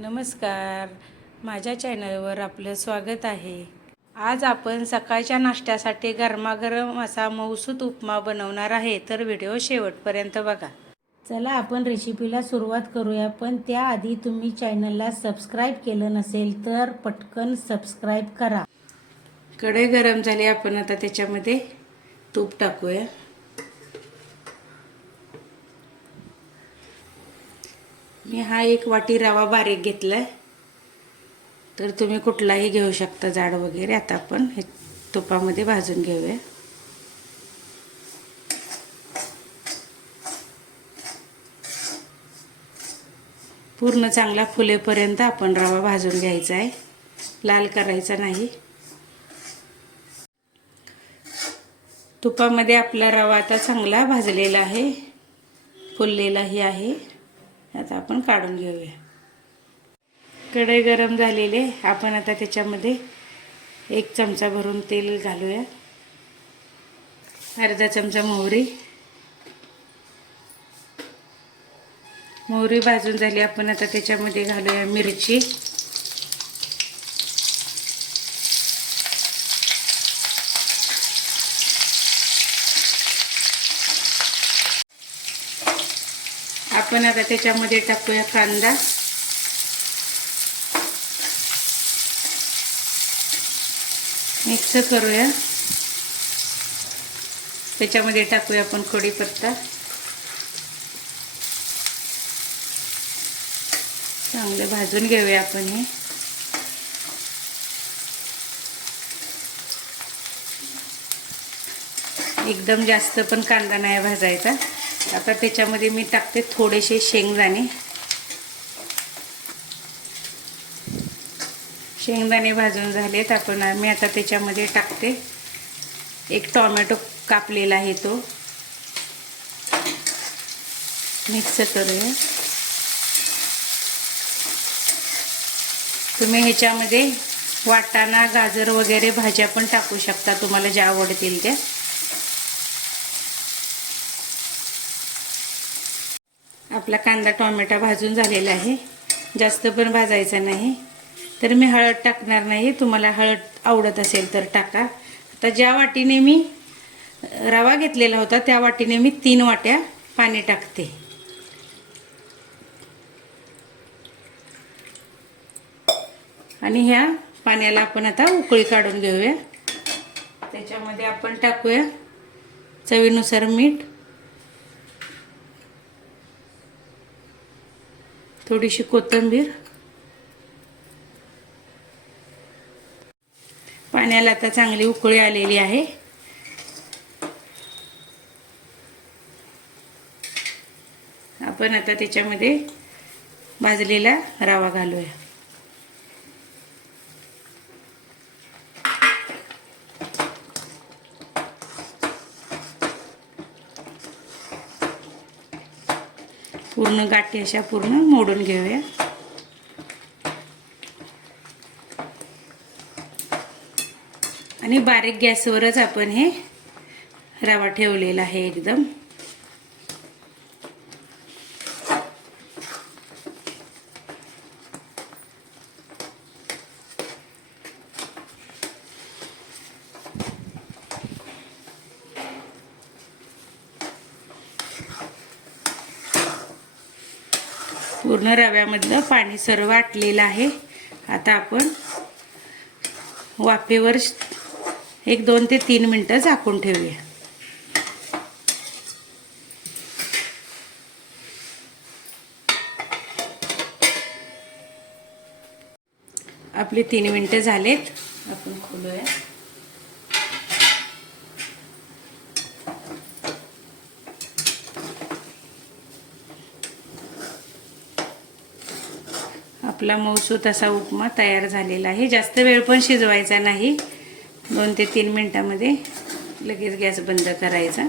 नमस्कार. माझ्या चॅनलवर आपलं स्वागत आहे. आज आपण सकाळच्या नाश्त्यासाठी गरमागरम असा मऊसूत उपमा बनवणार आहे तर व्हिडिओ शेवटपर्यंत बघा. चला आपण रेसिपीला सुरुवात करूया पण त्याआधी तुम्ही चॅनलला सबस्क्राईब केलं नसेल तर पटकन सबस्क्राईब करा. कढई गरम झाली आपण आता त्याच्यामध्ये तूप टाकूया. मी हा एक वाटी रवा बारीक घेतलाय. तर तुम्ही कुठलाही घेऊ शकता जाड वगैरे. आता आपण हे तुपामध्ये भाजून घेऊया. पूर्ण चांगला फुलेपर्यंत आपण रवा भाजून घ्यायचा आहे. लाल करायचा नाही. तुपामध्ये आपला रवा आता चांगला भाजलेला आहे. फुललेलाही आहे. आता आपण काढून घेऊया. कढई गरम झालेले आपण आता त्याच्यामध्ये एक चमचा भरून तेल घालूया. अर्धा चमचा मोहरी. मोहरी भाजून झाली. आपण आता त्याच्यामध्ये घालूया मिरची. आपण आता त्याच्यामध्ये टाकूया कांदा. मिक्स करूया. त्याच्यामध्ये टाकूया आपण कढीपत्ता. चांगले भाजून घेऊया आपण हे. एकदम जास्त पण कांदा नाही भाजायचा. आता त्याच्यामध्ये मी टाकते थोडेसे शेंगदाणे. शेंगदाणे भाजून झालेत. आपण मी आता त्याच्यामध्ये टाकते. एक टॉमॅटो कापलेला आहे तो. मिक्स करूया. तुम्ही ह्याच्यामध्ये वाटाणा गाजर वगैरे भाज्या पण टाकू शकता तुम्हाला ज्या आवडतील त्या. आपला कांदा टोमॅटो भाजून झालेला आहे. जास्त पण भाजायचा नाही. तर मी हळद टाकणार नाही. तुम्हाला हळद आवडत असेल तर टाका. आता ज्या वाटीने मी रवा घेतलेला होता त्या वाटीने मी तीन वाट्या पाणी टाकते. आणि ह्या पाण्याला आपण आता उकळी काढून घेऊया. त्याच्यामध्ये आपण टाकूया चवीनुसार मीठ. थोडीशी कोथिंबीर. पाण्याला आता चांगली उकळी आलेली आहे. आपण आता त्याच्यामध्ये भाजलेला रवा घालूया. पूर्ण गाठी अशा पूर्ण मोडून घेऊया. आणि बारीक गॅसवरच आपण हे रवा ठेवलेला आहे एकदम. पूर्ण रव्यामधलं पाणी सर्व आटलेलं आहे. आता आपण वाफेवर एक दोन ते तीन मिनटं झाकून ठेवूया. आपले तीन मिनटं झालेत. आपण खोलूया. आपला मऊसूत असा उपमा तयार झालेला आहे. जास्त वेळ पण शिजवायचा नाही. दोन ते तीन मिनटामध्ये लगेच गॅस बंद करायचा.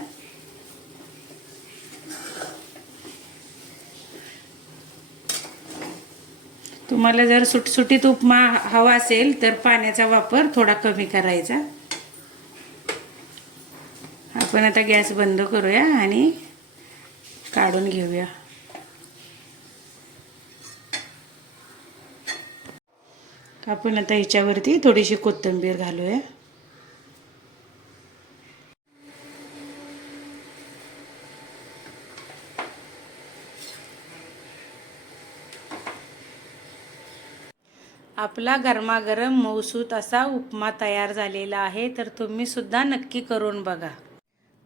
तुम्हाला जर सुटसुटीत उपमा हवा असेल तर पाण्याचा वापर थोडा कमी करायचा. आपण आता गॅस बंद करूया आणि काढून घेऊया. आपण आता ह्याच्यावरती थोडीशी कोथिंबीर घालूया. आपला गरमागरम मौसूत असा उपमा तयार झालेला आहे तर तुम्ही सुद्धा नक्की करून बघा.